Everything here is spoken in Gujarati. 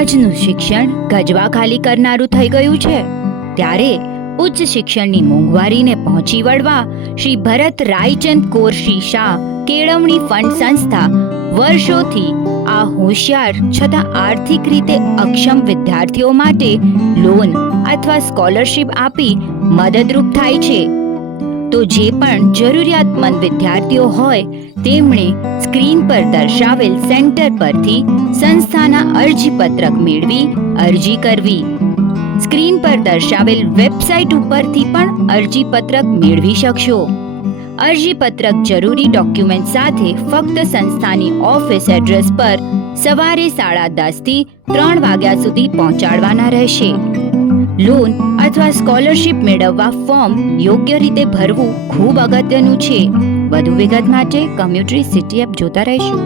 આજનું શિક્ષણ ગજવા ખાલી કરનારું થઈ ગયું છે, ત્યારે ઉચ્ચ શિક્ષણની મોંઘવારીને પહોંચી વળવા શ્રી ભરત રાયચંદ કોરશી શાહ કેળવણી ફંડ સંસ્થા વર્ષોથી આ હોશિયાર છતાં આર્થિક રીતે અક્ષમ વિદ્યાર્થીઓ માટે લોન અથવા સ્કોલરશિપ આપી મદદરૂપ થાય છે. તો જે પણ જરૂરિયાતમંદ વિદ્યાર્થીઓ હોય તેમણે સ્ક્રીન પર દર્શાવેલ સેન્ટર પરથી સંસ્થાના અરજીપત્રક મેળવી અરજી કરવી. સ્ક્રીન પર દર્શાવેલ વેબસાઇટ ઉપરથી પણ અરજીપત્રક મેળવી શકશો. અરજીપત્રક જરૂરી ડોક્યુમેન્ટ સાથે ફક્ત સંસ્થાની ઓફિસ એડ્રેસ પર સવારે 10:30 થી 3 વાગ્યા સુધી પહોંચાડવાના રહેશે. લોન અથવા સ્કોલરશિપ મેળવવા ફોર્મ યોગ્ય રીતે ભરવું ખૂબ અગત્યનું છે. વધુ વિગત માટે કમ્યુટરી સિટી એપ જોતા રહેશો.